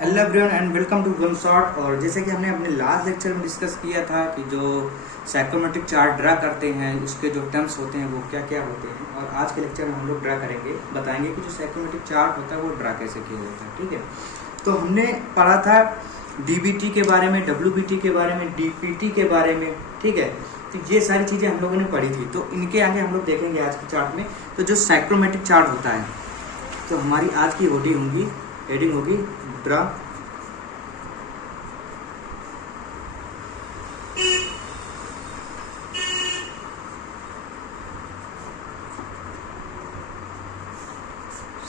Hello everyone and welcome to one shot. और जैसे कि हमने अपने लास्ट लेक्चर में डिस्कस किया था कि जो साइक्रोमेट्रिक चार्ट ड्रा करते हैं उसके जो टर्म्स होते हैं वो क्या क्या होते हैं, और आज के लेक्चर में हम लोग ड्रा करेंगे, बताएंगे कि जो साइक्रोमेट्रिक चार्ट होता है वो ड्रा कैसे किया जाता है। ठीक है, तो हमने पढ़ा था डीबीटी के बारे में, डब्ल्यूबीटी के बारे में, डीपीटी के बारे में। ठीक है, तो ये सारी चीज़ें हम लोगों ने पढ़ी थी, तो इनके आगे हम लोग देखेंगे आज के चार्ट में। तो जो साइक्रोमेट्रिक चार्ट होता है, तो हमारी आज की हेडिंग होगी ड्रा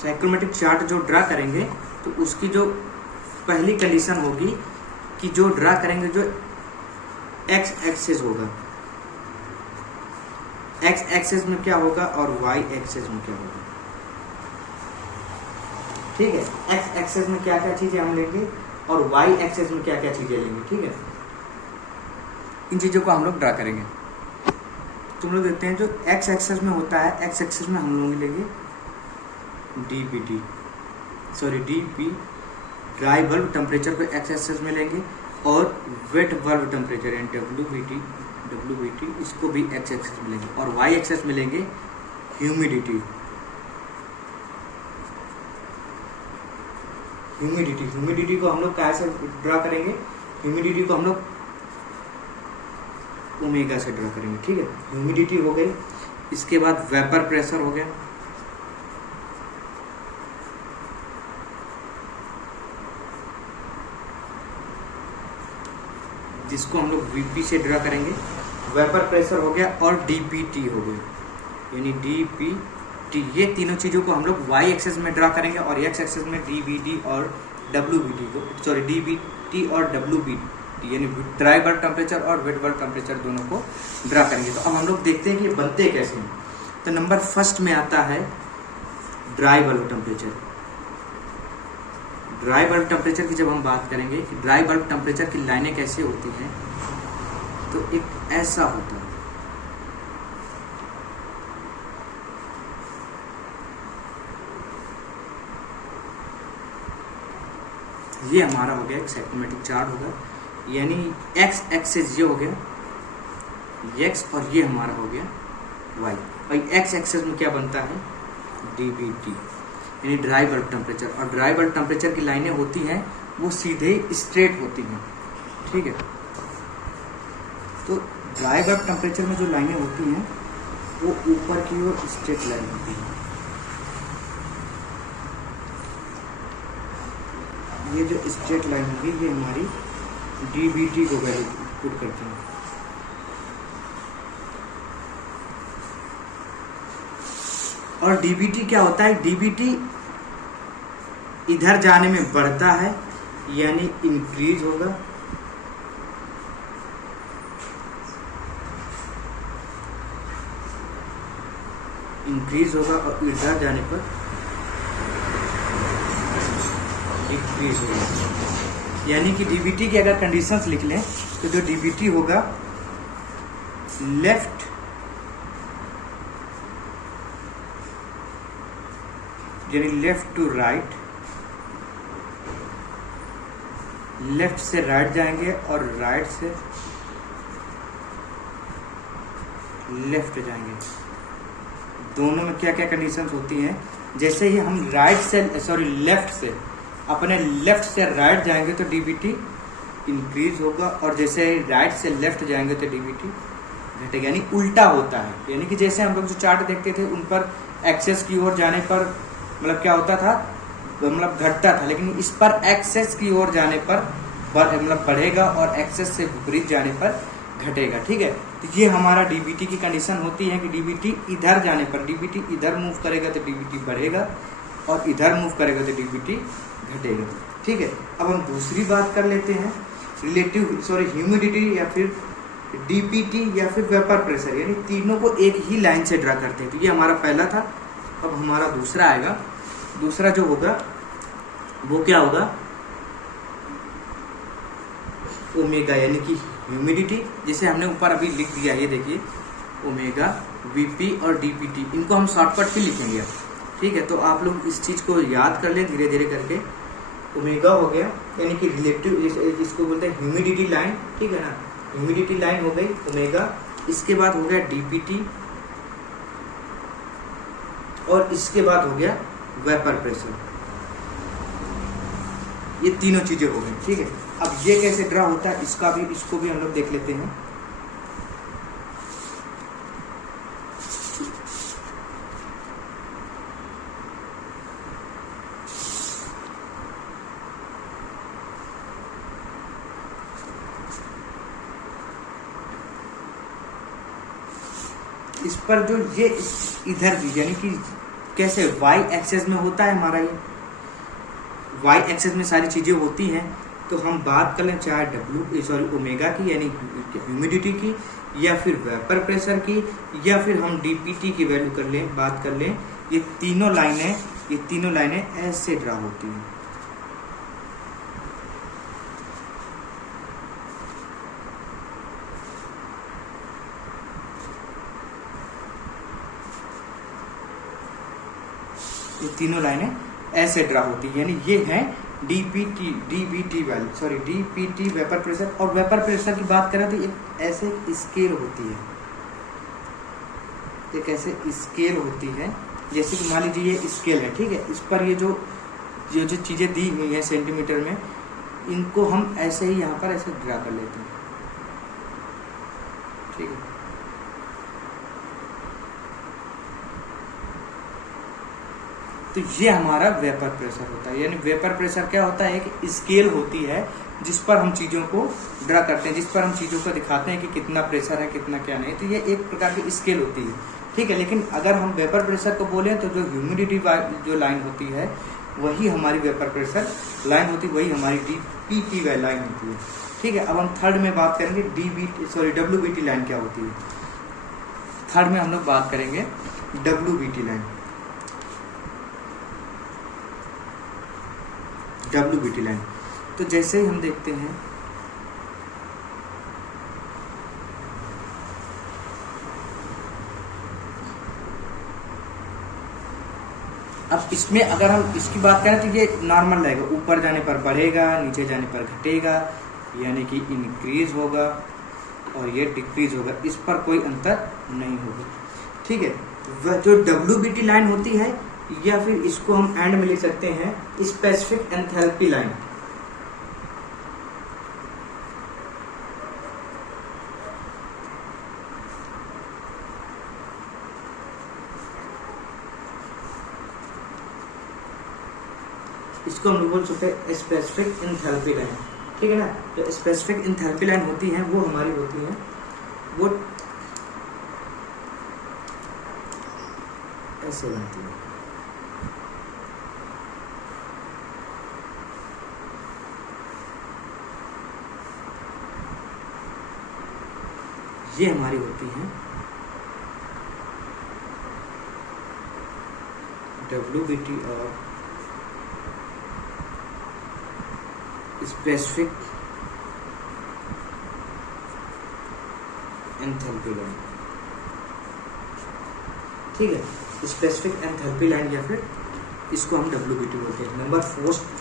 साइक्रोमेट्रिक चार्ट जो ड्रा करेंगे तो उसकी जो पहली कंडीशन होगी कि जो ड्रा करेंगे जो एक्स एक्सिस होगा, एक्स एक्सिस में क्या होगा और वाई एक्सिस में क्या होगा। ठीक है, एक्स एक्सिस में क्या क्या चीजें हम लेंगे और वाई एक्सिस में क्या क्या चीजें लेंगे। ठीक है, इन चीजों को हम लोग ड्रा करेंगे। तुम लोग देखते हैं जो एक्स एक्सिस में होता है, एक्स एक्सिस में हम लोग लेंगे डीपी ड्राई बल्ब टेम्परेचर को एक्स एक्सिस में लेंगे, और वेट बल्ब टेम्परेचर यानी डब्ल्यूबीटी इसको भी एक्स एक्सिस में लेंगे, और वाई एक्सिस में लेंगे ह्यूमिडिटी को हम लोग कैसे ड्रा करेंगे, ह्यूमिडिटी को हम लोग ओमेगा से ड्रा करेंगे। ठीक है, ह्यूमिडिटी हो गई। इसके बाद वेपर प्रेशर हो गया, जिसको हम लोग वीपी से ड्रा करेंगे। वेपर प्रेशर हो गया, और डीपीटी हो गई यानी डीपीटी। ये तीनों चीज़ों को हम लोग वाई एक्सेस में ड्रा करेंगे, और एक्स एक्सेस में डीबीटी और डब्ल्यूबीटी को, डीबीटी और डब्ल्यूबीटी यानी ड्राई बल्ब टेम्परेचर और वेट बल्ब टेम्परेचर दोनों को ड्रा करेंगे। तो अब हम लोग देखते हैं कि बनते कैसे हैं। तो नंबर फर्स्ट में आता है dry bulb temperature. Dry bulb temperature की जब हम बात करेंगे कि ड्राई बल्ब टेम्परेचर की लाइनें कैसे होती हैं, तो एक ऐसा होता है। ये हमारा हो गया एक साइक्रोमेट्रिक चार्ट होगा, यानी एक्स एक्सिस ये हो गया एक्स, और ये हमारा हो गया वाई। और एक्स एक्सिस में क्या बनता है डीबीटी यानी ड्राई बल्ब टेम्परेचर, और ड्राई बल्ब टेम्परेचर की लाइनें होती हैं वो सीधे स्ट्रेट होती हैं। ठीक है, तो ड्राई बल्ब टेम्परेचर में जो लाइनें होती हैं वो ऊपर की ओर स्ट्रेट लाइन होती है। ये जो स्ट्रेट लाइन होगी ये हमारी डीबीटी को वैल्यू पुट करते हैं। और डीबीटी क्या होता है, डीबीटी इधर जाने में बढ़ता है यानी इंक्रीज होगा, और इधर जाने पर डिक्रीज होगा। यानी कि डीबीटी की अगर कंडीशंस लिख लें तो जो डीबीटी होगा लेफ्ट यानी लेफ्ट टू राइट, लेफ्ट से राइट जाएंगे और राइट से लेफ्ट जाएंगे। दोनों में क्या क्या कंडीशंस होती हैं, जैसे ही हम लेफ्ट से अपने लेफ्ट से राइट जाएंगे तो डीबीटी इंक्रीज होगा, और जैसे ही राइट से लेफ्ट जाएंगे तो डीबीटी घटेगा, यानी उल्टा होता है। यानी कि जैसे हम लोग जो चार्ट देखते थे उन पर एक्सेस की ओर जाने पर मतलब क्या होता था, मतलब घटता था, लेकिन इस पर एक्सेस की ओर जाने पर मतलब बढ़ेगा और एक्सेस से विपरीत जाने पर घटेगा। ठीक है, तो ये हमारा डीबीटी की कंडीशन होती है कि डीबीटी इधर जाने पर, डीबीटी इधर मूव करेगा तो डीबीटी बढ़ेगा, और इधर मूव करेगा तो डीबीटी घटेगा। ठीक है, अब हम दूसरी बात कर लेते हैं ह्यूमिडिटी या फिर डीपीटी या फिर वेपर प्रेशर, यानी तीनों को एक ही लाइन से ड्रा करते हैं। तो ये हमारा पहला था, अब हमारा दूसरा आएगा। दूसरा जो होगा वो क्या होगा ओमेगा, यानी कि ह्यूमिडिटी, जिसे हमने ऊपर अभी लिख दिया, ये देखिए ओमेगा, वीपी और डीपीटी, इनको हम शॉर्टकट भी लिखेंगे अब। ठीक है, तो आप लोग इस चीज़ को याद कर लें धीरे धीरे करके ओमेगा हो गया, यानी कि रिलेटिव, इसको बोलते हैं ह्यूमिडिटी लाइन, ठीक है ना, ह्यूमिडिटी लाइन हो गई ओमेगा। इसके बाद हो गया डीपीटी, और इसके बाद हो गया वेपर प्रेशर। ये तीनों चीजें हो गई, ठीक है। अब ये कैसे ड्रा होता है इसको भी हम लोग देख लेते हैं। इस पर जो ये इधर भी, यानी कि कैसे वाई एक्सेस में होता है हमारा, ये वाई एक्सेस में सारी चीजें होती हैं। तो हम बात कर लें चाहे ओमेगा की यानी ह्यूमिडिटी की, या फिर वेपर प्रेशर की, या फिर हम डीपीटी की वैल्यू बात कर लें, ये तीनों लाइनें ऐसे ड्रा होती हैं। ये तीनों लाइनें ऐसे ड्रा होती है, यानी ये है डीपीटी वेपर प्रेशर। और वेपर प्रेशर की बात करें तो एक ऐसे स्केल होती है, एक ऐसे स्केल होती है, जैसे कि मान लीजिए ये स्केल है, ठीक है। इस पर ये जो चीजें दी हुई है सेंटीमीटर में, इनको हम ऐसे ही यहाँ पर ऐसे ड्रा कर लेते हैं, ठीक है। तो ये हमारा वेपर प्रेशर होता है, यानी वेपर प्रेशर क्या होता है, एक स्केल होती है जिस पर हम चीज़ों को ड्रा करते हैं, जिस पर हम चीज़ों को दिखाते हैं कि कितना प्रेशर है, कितना क्या नहीं। तो ये एक प्रकार की स्केल होती है, ठीक है। लेकिन अगर हम वेपर प्रेशर को बोलें तो जो ह्यूमिडिटी जो लाइन होती है वही हमारी वेपर प्रेशर लाइन होती है, वही हमारी डीपीटी लाइन होती है, ठीक है। अब हम थर्ड में बात करेंगे डब्ल्यूबीटी लाइन क्या होती है। थर्ड में हम लोग बात करेंगे डब्ल्यूबीटी लाइन। डब्ल्यूबीटी लाइन, तो जैसे ही हम देखते हैं, अब इसमें अगर हम इसकी बात करें तो ये नॉर्मल रहेगा, ऊपर जाने पर बढ़ेगा, नीचे जाने पर घटेगा, यानी कि इंक्रीज होगा, और ये डिक्रीज होगा, इस पर कोई अंतर नहीं होगा, ठीक है। वह जो डब्ल्यूबीटी लाइन होती है, या फिर इसको हम एंड में लिख सकते हैं स्पेसिफिक एंथैल्पी लाइन। इसको हम लोग बोल सकते हैं स्पेसिफिक एंथैल्पी लाइन, ठीक है ना। जो स्पेसिफिक एंथैल्पी लाइन होती है वो हमारी होती है, वो ऐसे बनती है, ये हमारी होती है डब्ल्यूबीटी और स्पेसिफिक एंथैल्पी लाइन, ठीक है। स्पेसिफिक एंथैल्पी लाइन, या फिर इसको हम डब्ल्यूबीटी बोलते हैं। नंबर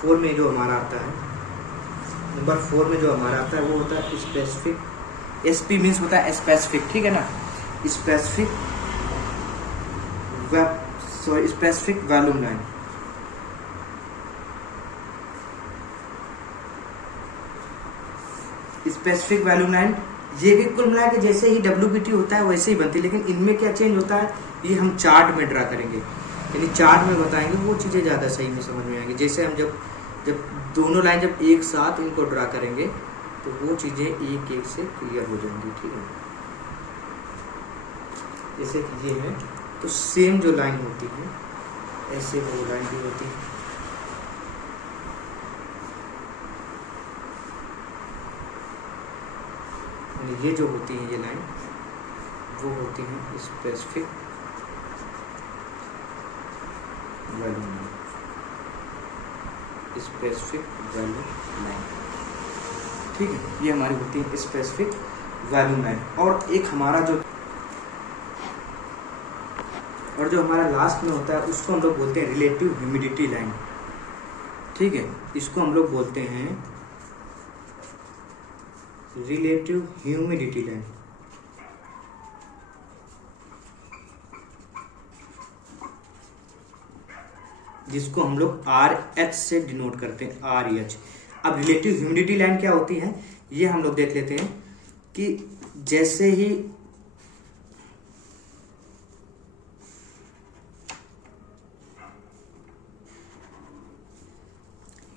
4 में जो हमारा आता है, नंबर 4 में जो हमारा आता है वो होता है स्पेसिफिक। एसपी मीन्स होता है स्पेसिफिक, ठीक है ना। Specific volume line, specific volume line, ये भी कुल मिला के जैसे ही डब्ल्यूबीटी होता है वैसे ही बनती है, लेकिन इनमें क्या चेंज होता है ये हम चार्ट में ड्रा करेंगे, यानी चार्ट में बताएंगे, वो चीज़ें ज़्यादा सही में समझ में आएंगी। जैसे हम जब दोनों लाइन जब एक साथ इनको ड्रा करेंगे तो वो चीज़ें एक एक से क्लियर हो जाएंगी, ठीक है। जैसे कि ये है, तो सेम जो लाइन होती है ऐसे वो लाइन भी होती है, ये जो होती है ये लाइन वो होती है specific value line, specific value line, ठीक है। ये हमारी होती है स्पेसिफिक वैल्यू लाइन। और एक हमारा जो हमारा लास्ट में होता है उसको हम लोग बोलते हैं रिलेटिव ह्यूमिडिटी लाइन, ठीक है, इसको हम लोग बोलते हैं रिलेटिव ह्यूमिडिटी लाइन। जिसको हम लोग RH से डिनोट करते हैं, RH। अब रिलेटिव ह्यूमिडिटी लाइन क्या होती है ये हम लोग देख लेते हैं कि जैसे ही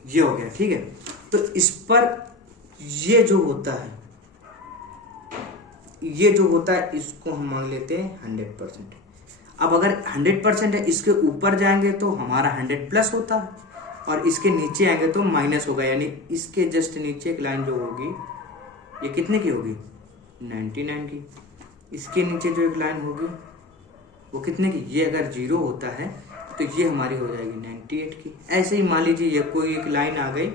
ये हो गया, ठीक है, तो इस पर ये जो होता है इसको हम मान लेते हैं 100%। अब अगर 100% है, इसके ऊपर जाएंगे तो हमारा 100 प्लस होता है, और इसके नीचे आएंगे तो माइनस होगा। यानी इसके जस्ट नीचे एक लाइन जो होगी ये कितने की होगी, 99 की। इसके नीचे जो एक लाइन होगी वो कितने की, ये अगर 0 होता है तो ये हमारी हो जाएगी 98 की। ऐसे ही मान लीजिए ये कोई एक लाइन आ गई,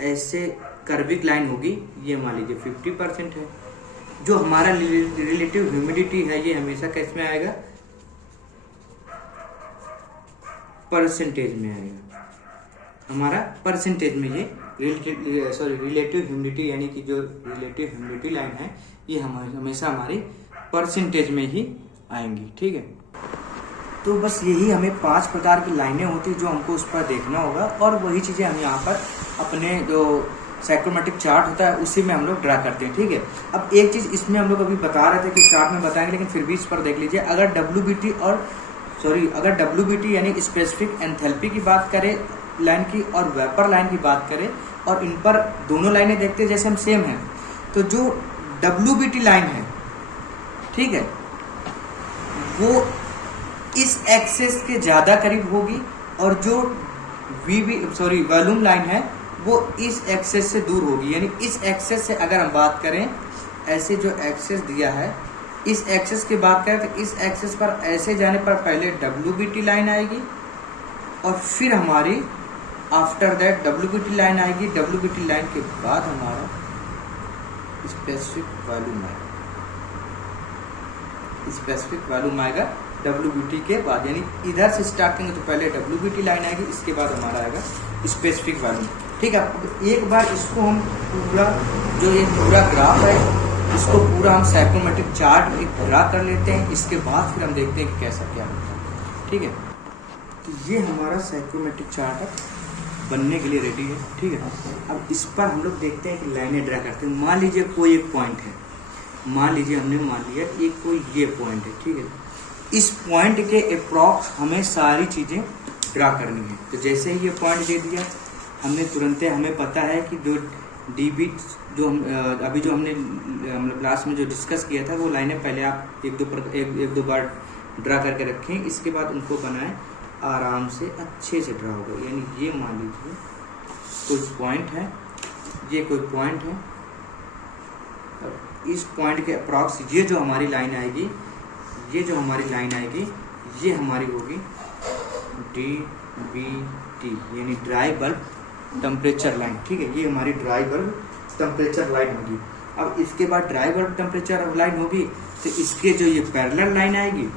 ऐसे कर्विक लाइन होगी, ये मान लीजिए 50% है। जो हमारा रिलेटिव ह्यूमिडिटी है ये हमेशा किस में आएगा, परसेंटेज में आएगा। हमारा परसेंटेज में ये रिलेटिव ह्यूमिडिटी, यानी कि जो रिलेटिव ह्यूमिडिटी लाइन है ये हमेशा हमारी परसेंटेज में ही आएंगी, ठीक है। तो बस यही हमें 5 प्रकार की लाइनें होती जो हमको उस पर देखना होगा, और वही चीज़ें हम यहाँ पर अपने जो साइक्रोमेट्रिक चार्ट होता है उसी में हम लोग ड्रा करते हैं, ठीक है। अब एक चीज़ इसमें हम लोग अभी बता रहे थे कि चार्ट में बताएंगे, लेकिन फिर भी इस पर देख लीजिए। अगर WBT यानी स्पेसिफिक एंथैल्पी की बात करें लाइन की, और वेपर लाइन की बात करें, और इन पर दोनों लाइनें देखते हैं जैसे हम सेम हैं, तो जो WBT लाइन है, ठीक है, वो इस एक्सेस के ज़्यादा करीब होगी, और जो वॉल्यूम लाइन है वो इस एक्सेस से दूर होगी। यानी इस एक्सेस से अगर हम बात करें, ऐसे जो एक्सेस दिया है इस एक्सेस की बात करें तो इस एक्सेस पर ऐसे जाने पर पहले WBT लाइन आएगी, और फिर हमारी आफ्टर दैट WBT लाइन आएगी। WBT लाइन के बाद हमारा स्पेसिफिक वॉल्यूम आएगा WBT के बाद। यानी इधर से स्टार्ट करेंगे तो पहले WBT लाइन आएगी, इसके बाद हमारा आएगा स्पेसिफिक वॉल्यूम, ठीक है। अब एक बार इसको हम पूरा जो ये पूरा ग्राफ है इसको पूरा हम साइक्रोमेट्रिक चार्ट में ड्रा कर लेते हैं, इसके बाद फिर हम देखते हैं कि कैसा क्या होता है, ठीक है। तो ये हमारा साइक्रोमेट्रिक चार्ट बनने के लिए रेडी है, ठीक है। अब इस पर हम लोग देखते हैं कि लाइनें ड्रा करते हैं। मान लीजिए कोई एक पॉइंट है, मान लिया एक कोई ये पॉइंट है, ठीक है। इस पॉइंट के अप्रॉक्स हमें सारी चीज़ें ड्रा करनी है। तो जैसे ही ये पॉइंट दे दिया हमने तुरंत हमें पता है कि जो DB जो हम अभी जो हमने क्लास में जो डिस्कस किया था वो लाइनें पहले आप एक दो बार ड्रा करके रखें, इसके बाद उनको बनाएं, आराम से अच्छे से ड्रा होगा। यानी ये मान लीजिए कोई पॉइंट है, ये कोई पॉइंट है, इस पॉइंट के अप्रॉक्स ये जो हमारी लाइन आएगी, ये हमारी होगी DBT यानी ड्राई बल्ब टेम्परेचर लाइन, ठीक है। ये हमारी ड्राई बल्ब टेम्परेचर लाइन होगी। अब इसके बाद ड्राई बल्ब टेम्परेचर लाइन होगी तो इसके जो ये पैरेलल लाइन आएगी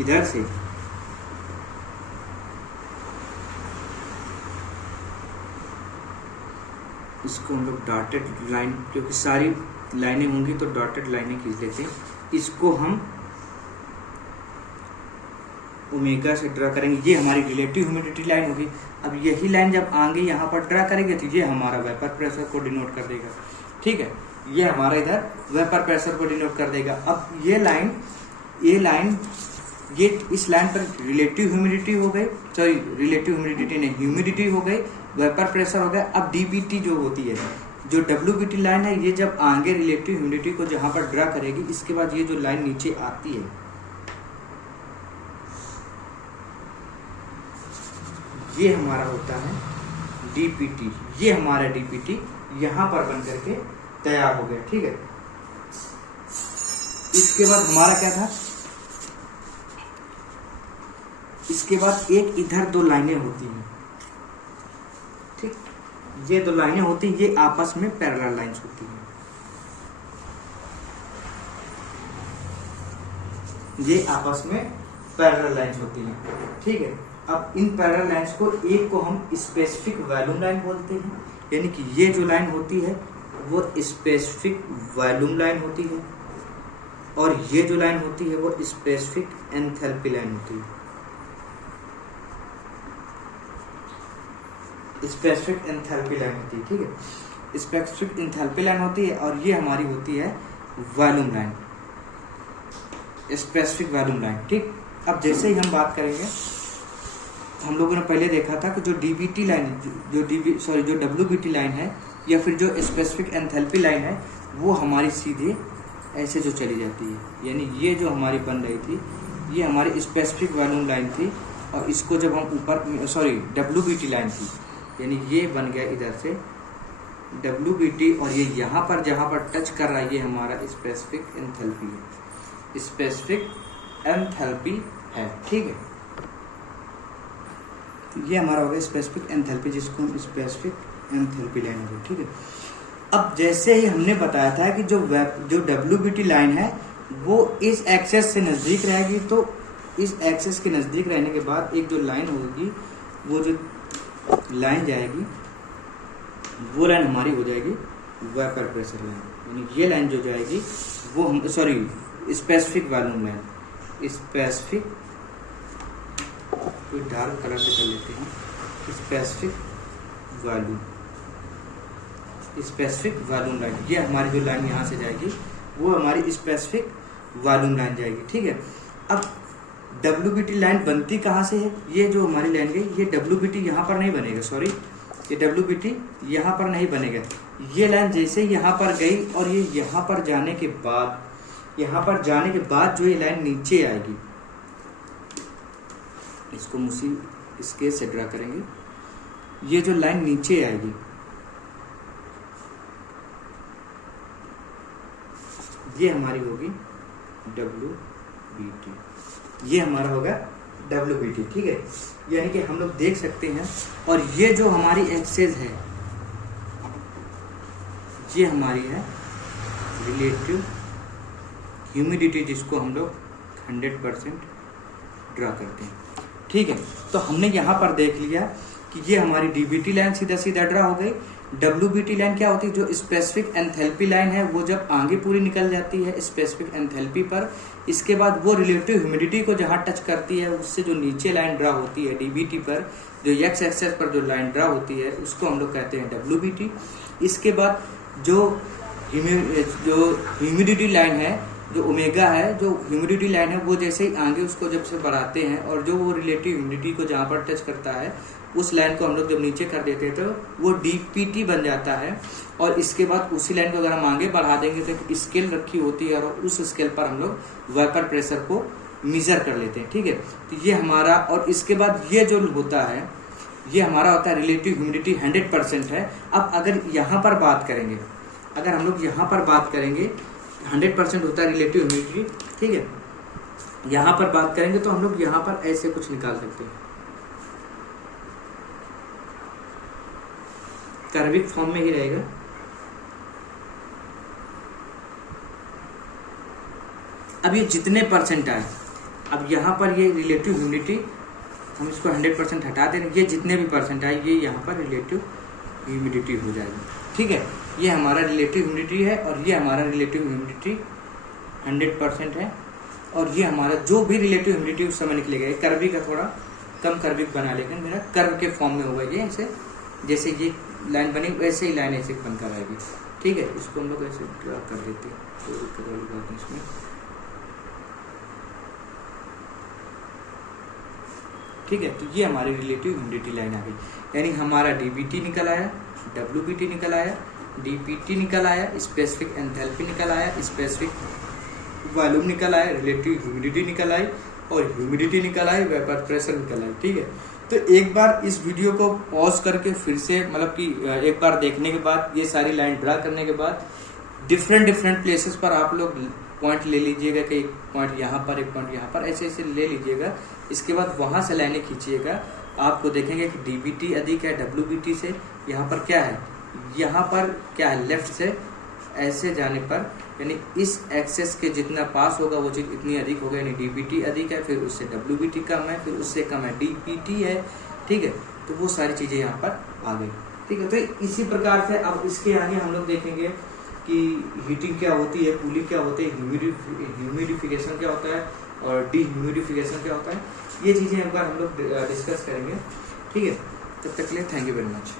इधर से, इसको हम लोग डॉटेड लाइन, क्योंकि सारी लाइनें होंगी तो डॉटेड लाइनें खींच लेते हैं। इसको हम ओमेगा से ड्रा करेंगे, ये हमारी रिलेटिव ह्यूमिडिटी लाइन होगी। अब यही लाइन जब आगे यहाँ पर ड्रा करेंगे तो ये हमारा वेपर प्रेशर को डिनोट कर देगा, ठीक है। ये हमारा इधर वेपर प्रेशर को डिनोट कर देगा। अब ये लाइन इस लाइन पर रिलेटिव ह्यूमिडिटी हो गई, ह्यूमिडिटी हो गई, वेपर प्रेशर हो गया। अब DBT जो होती है, जो WBT लाइन है, ये जब आगे रिलेटिव ह्यूमिडिटी को जहाँ पर ड्रा करेगी, इसके बाद ये जो लाइन नीचे आती है, ये हमारा होता है DPT। ये हमारा DPT यहाँ पर बन करके तैयार हो गया, ठीक है। इसके बाद हमारा क्या था, इसके बाद एक इधर दो लाइनें होती हैं, ठीक। ये दो लाइनें होती हैं, ये आपस में पैरेलल लाइंस होती हैं, ये आपस में पैरेलल लाइंस होती हैं, ठीक है। अब इन पैरेलल लाइंस को एक को हम स्पेसिफिक वॉल्यूम लाइन बोलते हैं, यानी कि ये जो लाइन होती है वो स्पेसिफिक वॉल्यूम लाइन होती है, और ये जो लाइन होती है वो स्पेसिफिक एंथैल्पी लाइन होती है। स्पेसिफिक एंथैल्पी लाइन होती है, ठीक है, स्पेसिफिक एंथैल्पी लाइन होती है, और ये हमारी होती है volume line, specific volume line, ठीक। अब जैसे ही हम बात करेंगे, हम लोगों ने पहले देखा था कि जो डीबीटी लाइन, जो डब्ल्यूबीटी लाइन है या फिर जो स्पेसिफिक एंथैल्पी लाइन है वो हमारी सीधे ऐसे जो चली जाती है, यानी ये जो हमारी बन रही थी ये हमारी स्पेसिफिक वॉल्यूम लाइन थी, और इसको जब हम ऊपर डब्ल्यूबीटी लाइन थी, यानी ये बन गया इधर से डब्ल्यूबीटी, और ये यहाँ पर जहाँ पर टच कर रहा है ये हमारा स्पेसिफिक एंथैल्पी है, स्पेसिफिक एंथैल्पी है, ठीक है। ये हमारा हो गया स्पेसिफिक एंथैल्पी, जिसको हम स्पेसिफिक एंथैल्पी लाइन हो गई, ठीक है। अब जैसे ही हमने बताया था कि जो डब्ल्यूबीटी लाइन है वो इस एक्सेस से नज़दीक रहेगी, तो इस एक्सेस के नज़दीक रहने के बाद एक जो लाइन होगी, वो जो लाइन जाएगी वो लाइन हमारी हो जाएगी वेपर प्रेशर लाइन, यानी ये लाइन जो जाएगी वो हम स्पेसिफिक वॉल्यूम लाइन, स्पेसिफिक, कोई डार्क कलर से कर लेते हैं, स्पेसिफिक वॉल्यूम लाइन, ये हमारी जो लाइन यहाँ से जाएगी वो हमारी स्पेसिफिक वॉल्यूम लाइन जाएगी, ठीक है। अब डब्ल्यूबीटी लाइन बनती कहाँ से है, ये जो हमारी लाइन गई ये डब्ल्यूबीटी यहाँ पर नहीं बनेगा, ये डब्ल्यूबीटी यहाँ पर नहीं बनेगा, ये लाइन जैसे यहाँ पर गई और ये यहाँ पर जाने के बाद जो ये लाइन नीचे आएगी, इसको उसी स्केल से ड्रा करेंगे, ये जो लाइन नीचे आएगी ये हमारी होगी डब्ल्यूबीटी, ये हमारा होगा डब्ल्यूबीटी, ठीक है। यानी कि हम लोग देख सकते हैं, और ये जो हमारी एक्सेस है ये हमारी है रिलेटिव ह्यूमिडिटी, जिसको हम लोग 100% ड्रा करते हैं, ठीक है। तो हमने यहाँ पर देख लिया कि ये हमारी डीबीटी लाइन सीधा सीधा ड्रा हो गई। डब्ल्यूबीटी लाइन क्या होती है, जो स्पेसिफिक एंथैल्पी लाइन है वो जब आगे पूरी निकल जाती है स्पेसिफिक एंथैल्पी पर, इसके बाद वो रिलेटिव ह्यूमिडिटी को जहाँ टच करती है उससे जो नीचे लाइन ड्रा होती है डीबीटी पर, जो एक्स एक्सेस पर जो लाइन ड्रा होती है उसको हम लोग कहते हैं डब्ल्यूबीटी। इसके बाद जो ह्यूमिडिटी लाइन है, जो ओमेगा है, जो ह्यूमिडिटी लाइन है वो जैसे ही आगे उसको जब से बढ़ाते हैं और जो वो रिलेटिव ह्यूमिडिटी को जहाँ पर टच करता है उस लाइन को हम लोग जब नीचे कर देते हैं तो वो डीपीटी बन जाता है, और इसके बाद उसी लाइन को अगर हम आगे बढ़ा देंगे तो एक स्केल रखी होती है और उस स्केल पर हम लोग वेपर प्रेशर को मेजर कर लेते हैं, ठीक है। तो ये हमारा, और इसके बाद ये जो होता है ये हमारा होता है रिलेटिव ह्यूमिडिटी 100% है। अब अगर यहाँ पर बात करेंगे, अगर हम लोग यहाँ पर बात करेंगे 100% होता है रिलेटिव ह्यूमिडिटी, ठीक है। यहाँ पर बात करेंगे तो हम लोग यहाँ पर ऐसे कुछ निकाल सकते हैं, कर्विक फॉर्म में ही रहेगा। अब ये जितने परसेंट आए, अब यहाँ पर ये रिलेटिव ह्यूमिडिटी हम इसको 100% हटा देंगे, ये जितने भी परसेंट आए ये यहाँ पर रिलेटिव ह्यूमिडिटी हो जाएगी, ठीक है। ये हमारा रिलेटिव ह्यूमिडिटी है और ये हमारा रिलेटिव ह्यूमिडिटी 100% है, और ये हमारा जो भी रिलेटिव ह्यूमिडिटी उस समय निकलेगा, कर्वी का थोड़ा कम कर्विक बना लेकिन मेरा कर्व के फॉर्म में होगा, ये ऐसे जैसे ये लाइन बनी वैसे ही लाइन ऐसे बनकर आएगी, ठीक है। इसको हम लोग ऐसे ड्रा कर देते हैं, कोई दिक्कत वाली बात नहीं इसमें, ठीक है। तो ये हमारी रिलेटिव ह्यूमिडिटी लाइन आ गई, यानी हमारा डीबीटी निकल आया, डब्ल्यूबीटी निकल आया, डीपीटी निकल आया, स्पेसिफिक एंथैल्पी निकल आया, स्पेसिफिक वॉल्यूम निकल आया, रिलेटिव ह्यूमिडिटी निकल आई, और ह्यूमिडिटी निकल आई, वेपर प्रेशर निकल आई, ठीक है। तो एक बार इस वीडियो को पॉज करके फिर से, मतलब कि एक बार देखने के बाद, ये सारी लाइन ड्रा करने के बाद डिफरेंट प्लेसेस पर आप लोग पॉइंट ले लीजिएगा कि एक पॉइंट यहाँ पर, एक पॉइंट यहाँ पर, ऐसे ऐसे ले लीजिएगा। इसके बाद वहाँ से लाइनें खींचिएगा, आपको देखेंगे कि डीबीटी अधिक है डब्ल्यूबीटी से। यहाँ पर क्या है, यहाँ पर क्या है, लेफ्ट से ऐसे जाने पर यानी इस एक्सेस के जितना पास होगा वो चीज़ इतनी अधिक होगा, यानी डीबीटी अधिक है, फिर उससे डब्ल्यूबीटी कम है, फिर उससे कम है डीपीटी है, ठीक है। तो वो सारी चीज़ें यहाँ पर आ गई, ठीक है। तो इसी प्रकार से अब इसके आगे हम लोग देखेंगे कि हीटिंग क्या होती है, कूलिंग क्या होती है, ह्यूमिडिफिकेशन क्या होता है और डीह्यूमिडिफिकेशन क्या होता है, ये चीज़ें एक बार हम लोग डिस्कस करेंगे, ठीक है। तब तक के लिए थैंक यू वेरी मच।